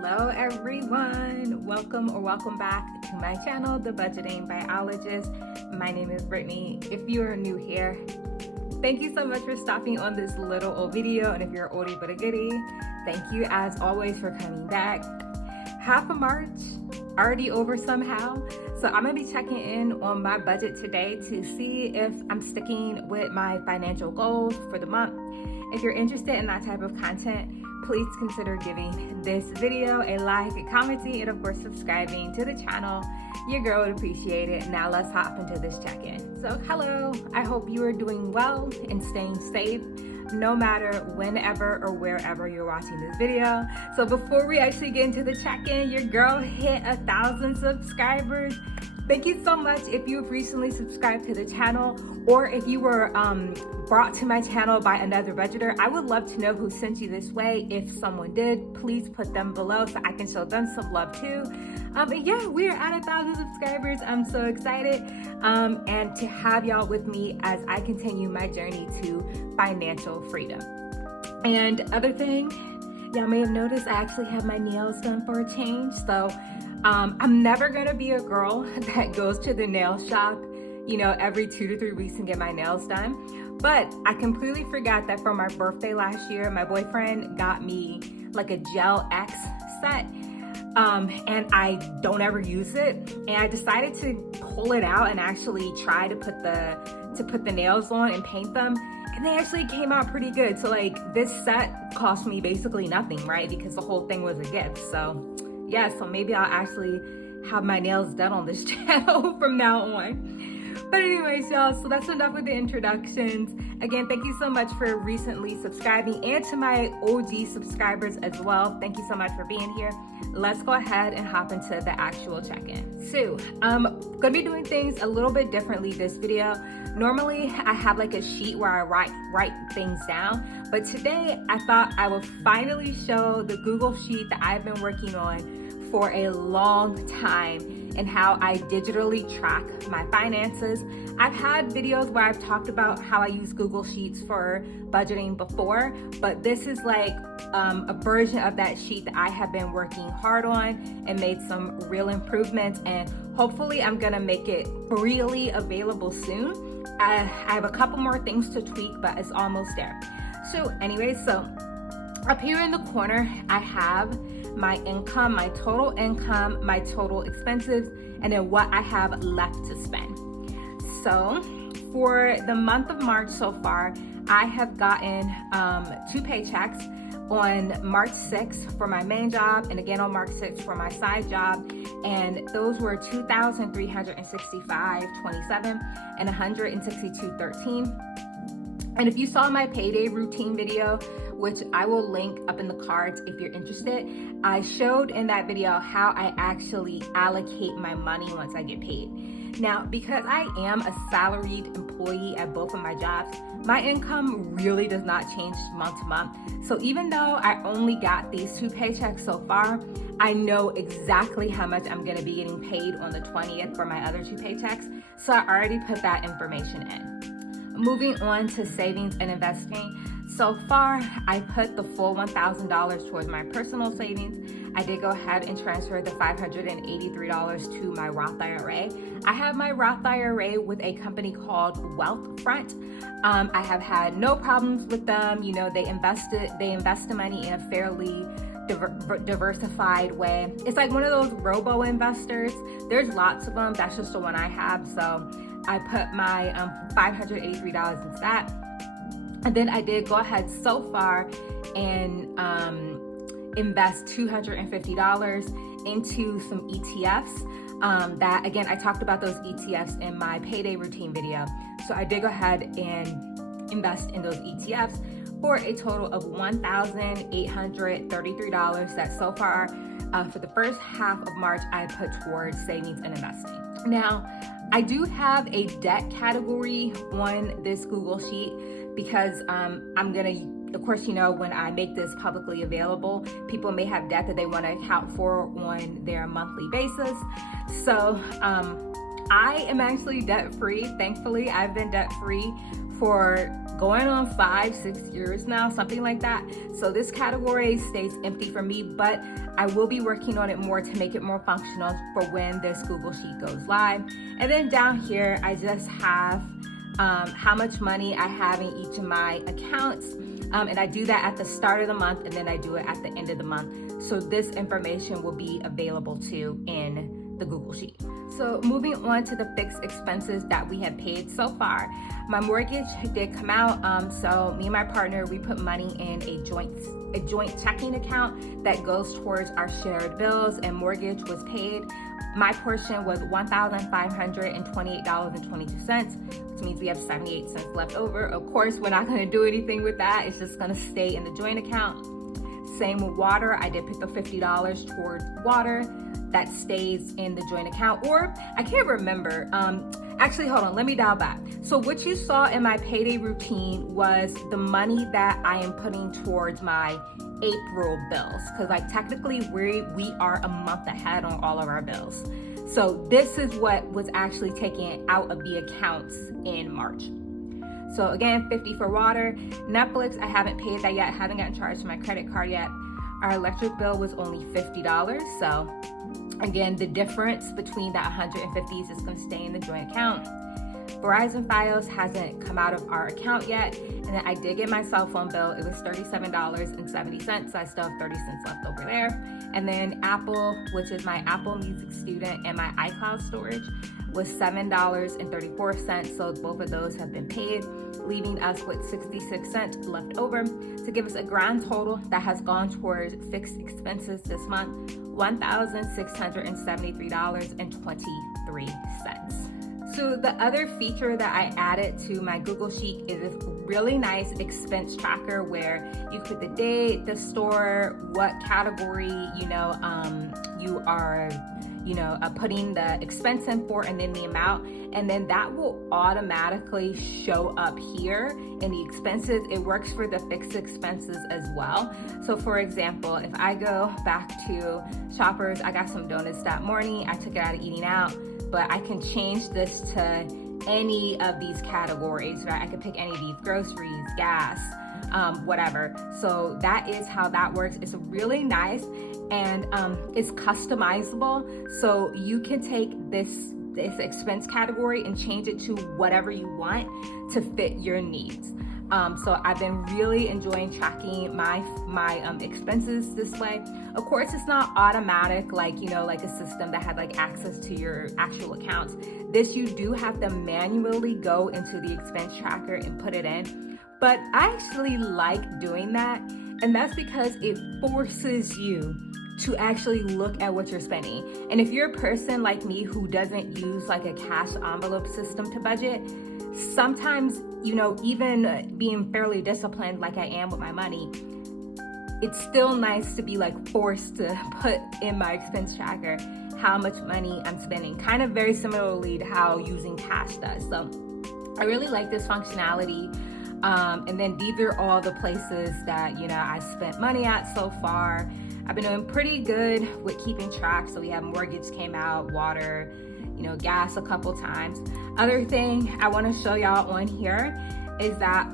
Hello everyone, welcome back to my channel, The Budgeting Biologist. My name is Brittany. If you are new here, thank you so much for stopping on this little old video, and if you're oldie but a goodie, thank you as always for coming back. Half of March already over somehow, so I'm gonna be checking in on my budget today to see if I'm sticking with my financial goals for the month. If you're interested in that type of content, please consider giving this video a like, a commenting, and of course subscribing to the channel. Your girl would appreciate it. Now let's hop into this check-in. So hello, I hope you are doing well and staying safe no matter whenever or wherever you're watching this video. So before we actually get into the check-in, your girl hit 1,000 subscribers. Thank you so much if you've recently subscribed to the channel, or if you were brought to my channel by another budgeter. I would love to know who sent you this way. If someone did, please put them below so I can show them some love too. But yeah, we are at 1,000 subscribers. I'm so excited and to have y'all with me as I continue my journey to financial freedom. And other thing, y'all may have noticed I actually have my nails done for a change. So I'm never gonna be a girl that goes to the nail shop, you know, every 2 to 3 weeks and get my nails done. But I completely forgot that for my birthday last year, my boyfriend got me like a Gel X set, and I don't ever use it. And I decided to pull it out and actually try to put the nails on and paint them. And they actually came out pretty good. So like this set cost me basically nothing, right? Because the whole thing was a gift. So yeah, so maybe I'll actually have my nails done on this channel from now on. But anyways, y'all, so that's enough with the introductions. Again, thank you so much for recently subscribing, and to my OG subscribers as well. Thank you so much for being here. Let's go ahead and hop into the actual check-in. So I'm gonna be doing things a little bit differently this video. Normally I have like a sheet where I write things down, but today I thought I would finally show the Google sheet that I've been working on for a long time and how I digitally track my finances. I've had videos where I've talked about how I use Google Sheets for budgeting before, but this is like a version of that sheet that I have been working hard on and made some real improvements, and hopefully I'm gonna make it freely available soon. I have a couple more things to tweak, but it's almost there. So anyways, so up here in the corner, I have my income, my total income, my total expenses, and then what I have left to spend. So for the month of March so far, I have gotten 2 paychecks on March 6th for my main job, and again on March 6th for my side job, and those were $2,365.27 and $162.13. And if you saw my payday routine video, which I will link up in the cards if you're interested, I showed in that video how I actually allocate my money once I get paid. Now, because I am a salaried employee at both of my jobs, my income really does not change month to month. So even though I only got these 2 paychecks so far, I know exactly how much I'm gonna be getting paid on the 20th for my other 2 paychecks. So I already put that information in. Moving on to savings and investing. So far, I put the full $1,000 towards my personal savings. I did go ahead and transfer the $583 to my Roth IRA. I have my Roth IRA with a company called Wealthfront. I have had no problems with them. You know, they invest the money in a fairly diversified way. It's like one of those robo investors. There's lots of them. That's just the one I have. So I put my $583 into that. And then I did go ahead so far and invest $250 into some ETFs. That again, I talked about those ETFs in my payday routine video. So I did go ahead and invest in those ETFs for a total of $1,833 that so far for the first half of March I put towards savings and investing. Now, I do have a debt category on this Google Sheet because I'm gonna, of course, you know, when I make this publicly available, people may have debt that they want to account for on their monthly basis. So I am actually debt free. Thankfully, I've been debt free for going on 5-6 years now, something like that. So this category stays empty for me, but I will be working on it more to make it more functional for when this Google Sheet goes live. And then down here, I just have how much money I have in each of my accounts. And I do that at the start of the month, and then I do it at the end of the month. So this information will be available too in the Google Sheet. So moving on to the fixed expenses that we have paid so far. My mortgage did come out. So me and my partner, we put money in a joint checking account that goes towards our shared bills, and mortgage was paid. My portion was $1,528.22, which means we have 78 cents left over. Of course, we're not gonna do anything with that. It's just gonna stay in the joint account. Same with water. I did put the $50 towards water. That stays in the joint account, or I can't remember. Actually, hold on, let me dial back. So what you saw in my payday routine was the money that I am putting towards my April bills, because like technically we are a month ahead on all of our bills. So this is what was actually taken out of the accounts in March. So again, 50 for water. Netflix, I haven't paid that yet. I haven't gotten charged my credit card yet. Our electric bill was only $50. So again, the difference between that 150s is gonna stay in the joint account. Verizon Fios hasn't come out of our account yet. And then I did get my cell phone bill. It was $37.70. So I still have 30 cents left over there. And then Apple, which is my Apple Music Student, and my iCloud storage was $7.34. So both of those have been paid, leaving us with 66 cents left over to give us a grand total that has gone towards fixed expenses this month, $1,673.23. So the other feature that I added to my Google Sheet is a really nice expense tracker where you put the date, the store, what category, you are putting the expense in for, and then the amount, and then that will automatically show up here in the expenses. It works for the fixed expenses as well. So for example, if I go back to Shoppers, I got some donuts that morning. I took it out of eating out, but I can change this to any of these categories, right? I could pick any of these: groceries, gas, whatever. So that is how that works. It's really nice, and it's customizable. So you can take this expense category and change it to whatever you want to fit your needs. So I've been really enjoying tracking my expenses this way. Of course, it's not automatic like a system that had like access to your actual accounts. This, you do have to manually go into the expense tracker and put it in. But I actually like doing that, and that's because it forces you to actually look at what you're spending. And if you're a person like me who doesn't use like a cash envelope system to budget, sometimes, even being fairly disciplined like I am with my money, it's still nice to be like forced to put in my expense tracker how much money I'm spending, kind of very similarly to how using cash does. So I really like this functionality. And then these are all the places that, I spent money at so far. I've been doing pretty good with keeping track. So we have mortgage came out, water, gas a couple times. Other thing I want to show y'all on here is that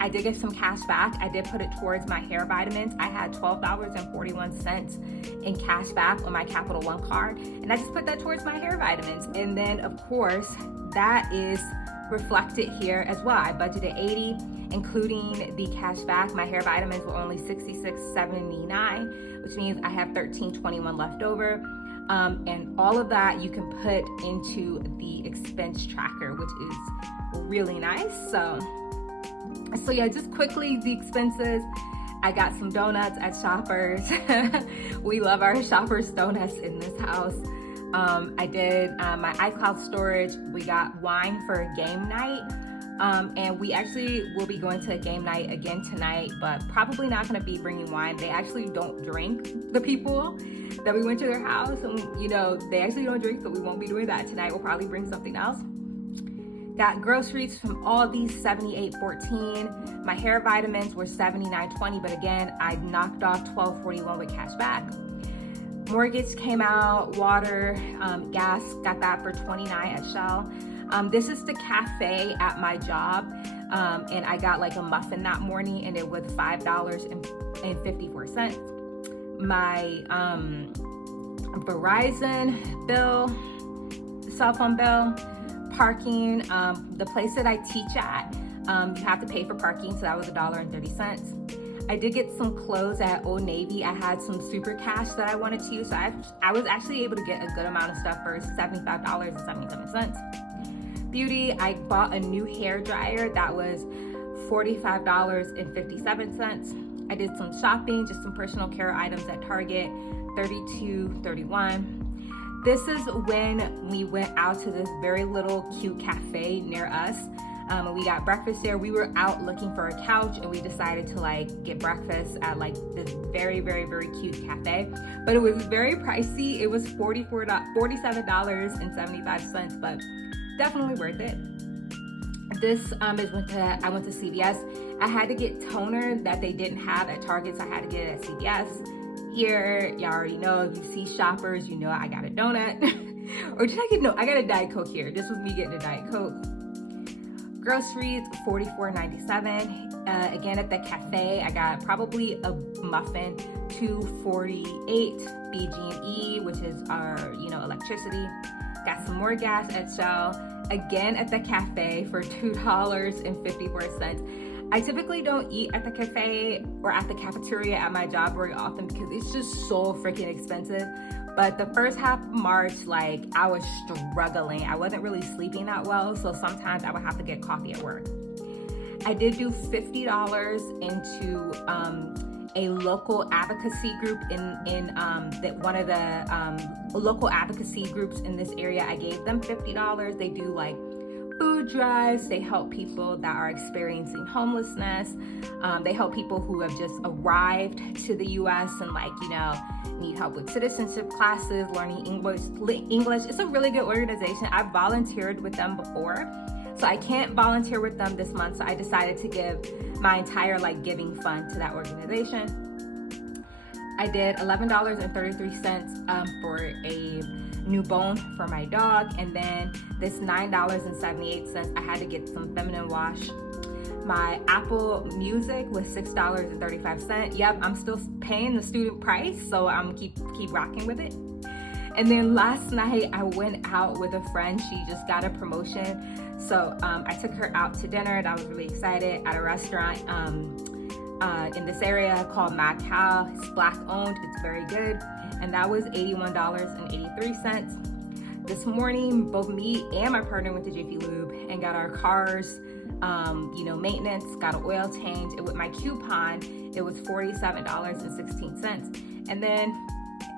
I did get some cash back. I did put it towards my hair vitamins. I had $12.41 in cash back on my Capital One card, and I just put that towards my hair vitamins. And then of course that is reflected here as well. I budgeted $80, including the cash back. My hair vitamins were only $66.79, which means I have $13.21 left over. And all of that you can put into the expense tracker, which is really nice. So yeah, just quickly, the expenses. I got some donuts at Shoppers. We love our Shoppers donuts in this house. I did my iCloud storage. We got wine for a game night. And we actually will be going to a game night again tonight, but probably not going to be bringing wine. They actually don't drink, the people that we went to their house, and they actually don't drink, so we won't be doing that tonight. We'll probably bring something else. Got groceries from Aldi, $78.14. My hair vitamins were $79.20, but again, I knocked off $12.41 with cash back. Mortgage came out, water, gas, got that for $29 at Shell. This is the cafe at my job. and I got like a muffin that morning, and it was $5.54. My Verizon bill, cell phone bill, parking, the place that I teach at, you have to pay for parking, so that was $1.30. I did get some clothes at Old Navy. I had some super cash that I wanted to use, so I was actually able to get a good amount of stuff for $75.77. Beauty, I bought a new hair dryer that was $45.57. I did some shopping, just some personal care items at Target, $32.31. This is when we went out to this very little cute cafe near us. We got breakfast there. We were out looking for a couch, and we decided to like get breakfast at like this very, very, very cute cafe. But it was very pricey. It was $47.75, but definitely worth it. This is when I went to CVS. I had to get toner that they didn't have at Target, so I had to get it at CVS. Here, y'all already know, if you see shoppers, you know I got a donut. Or did I get, no, I got a Diet Coke here. This was me getting a Diet Coke. Groceries, $44.97. Again, at the cafe, I got probably a muffin, $2.48. BG&E, which is our, electricity. Got some more gas at Shell. Again, at the cafe for $2.54. I typically don't eat at the cafe or at the cafeteria at my job very often because it's just so freaking expensive. But the first half of March, like, I was struggling. I wasn't really sleeping that well, so sometimes I would have to get coffee at work. I did do $50 into a local advocacy group in one of the local advocacy groups in this area. I gave them $50. They do like food drives. They help people that are experiencing homelessness. They help people who have just arrived to the U.S. and need help with citizenship classes, learning English. It's a really good organization. I've volunteered with them before, so I can't volunteer with them this month. So I decided to give my entire giving fund to that organization. I did $11.33 for a new bone for my dog, and then this $9.78. I had to get some feminine wash. My Apple Music was $6.35. Yep, I'm still paying the student price, so I'm keep rocking with it. And then last night I went out with a friend. She just got a promotion, so I took her out to dinner, and I was really excited, at a restaurant in this area called Mad Cow. It's Black owned. It's very good, and that was $81.83. This morning, both me and my partner went to Jiffy Lube and got our cars maintenance, got an oil change. With my coupon, it was $47.16. And then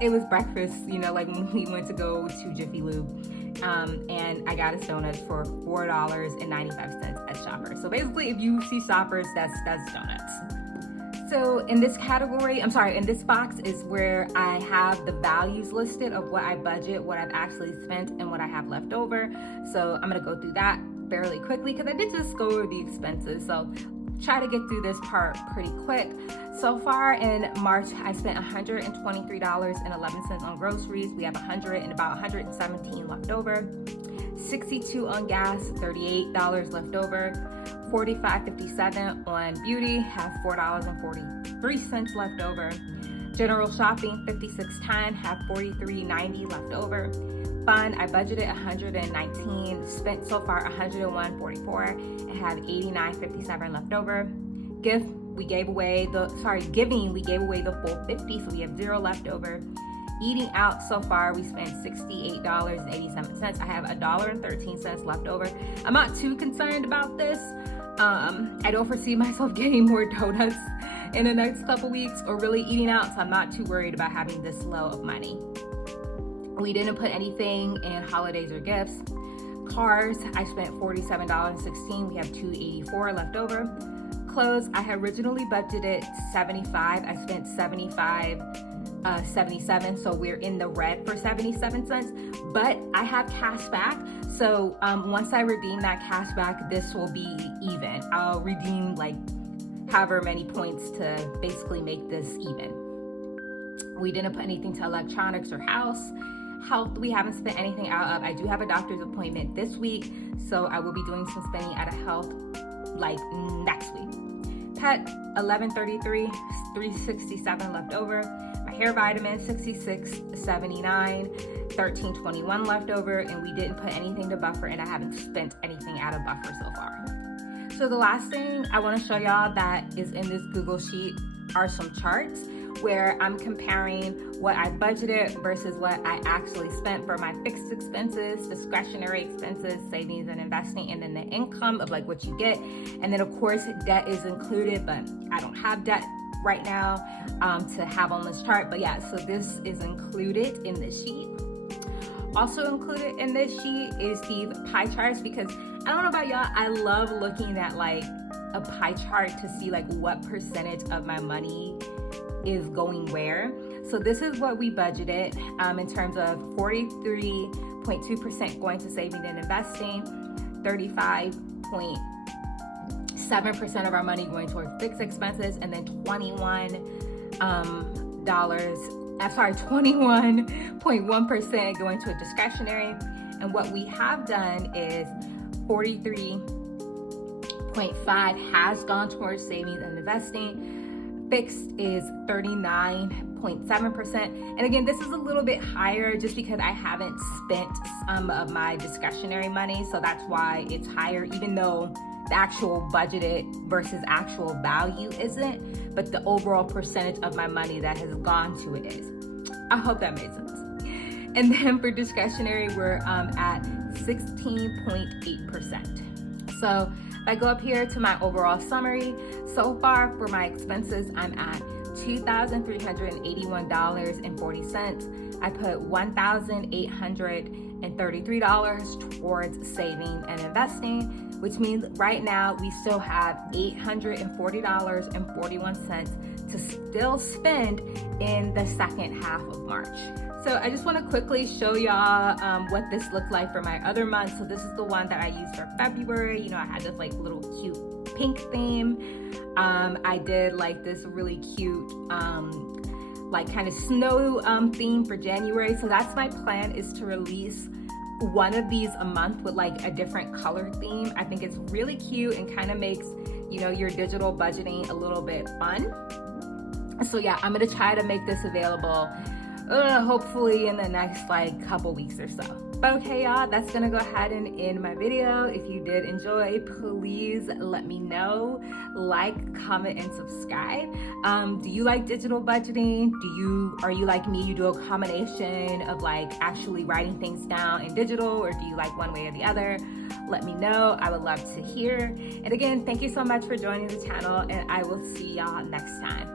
it was breakfast, when we went to go to Jiffy Lube. And I got us donuts for $4.95 at Shoppers. So basically, if you see Shoppers, that's donuts. So in this category, in this box is where I have the values listed of what I budget, what I've actually spent, and what I have left over. So I'm gonna go through that fairly quickly because I did just go over the expenses. So try to get through this part pretty quick. So far in March, I spent $123.11 on groceries. We have about $117 left over. $62 on gas, $38 left over. $45.57 on beauty, have $4.43 left over. General shopping, $56.10, have $43.90 left over. Fun, I budgeted $119, spent so far $101.44, and have $89.57 left over. Giving, we gave away the full $50, so we have $0 left over. Eating out so far, we spent $68.87. I have $1.13 left over. I'm not too concerned about this. I don't foresee myself getting more donuts in the next couple weeks or really eating out, so I'm not too worried about having this low of money. We didn't put anything in holidays or gifts. Cars, I spent $47.16. We have $2.84 left over. Clothes, I had originally budgeted $75. I spent $77, so we're in the red for 77 cents, but I have cash back. So once I redeem that cash back, this will be even. I'll redeem however many points to basically make this even. We didn't put anything to electronics or house. Health, we haven't spent anything out of. I do have a doctor's appointment this week, so I will be doing some spending out of health. like next week. Pet, $11.33, $3.67 left over. My hair vitamin, $66.79, $13.21 left over, and we didn't put anything to buffer, and I haven't spent anything out of buffer so far. So the last thing I want to show y'all that is in this Google Sheet are some charts where I'm comparing what I budgeted versus what I actually spent for my fixed expenses, discretionary expenses, savings and investing, and then the income of like what you get. And then of course debt is included, but I don't have debt right now to have on this chart. But yeah, so this is included in this sheet. Also included in this sheet is these pie charts, because I don't know about y'all, I love looking at like a pie chart to see like what percentage of my money is going where. So this is what we budgeted in terms of 43.2% going to saving and investing, 35.7% of our money going towards fixed expenses, and then 21.1% going to a discretionary. And what we have done is 43.5 has gone towards savings and investing. Fixed is 39.7%. And again, this is a little bit higher just because I haven't spent some of my discretionary money. So that's why it's higher, even though the actual budgeted versus actual value isn't, but the overall percentage of my money that has gone to it is. I hope that made sense. And then for discretionary, we're at 16.8%. So if I go up here to my overall summary, so far for my expenses, I'm at $2,381.40. I put $1,833 towards saving and investing, which means right now we still have $840.41 to still spend in the second half of March. So I just want to quickly show y'all what this looked like for my other months. So this is the one that I used for February. You know, I had this like little cute pink theme. I did like this really cute like kind of snow theme for January. So that's my plan, is to release one of these a month with like a different color theme. I think it's really cute and kind of makes, you know, your digital budgeting a little bit fun. So yeah, I'm gonna try to make this available hopefully in the next like couple weeks or so. But okay, y'all, that's gonna go ahead and end my video. If you did enjoy, please let me know. Like, comment, and subscribe. Do you like digital budgeting? Are you like me? You do a combination of like actually writing things down in digital, or do you like one way or the other? Let me know. I would love to hear. And again, thank you so much for joining the channel, and I will see y'all next time.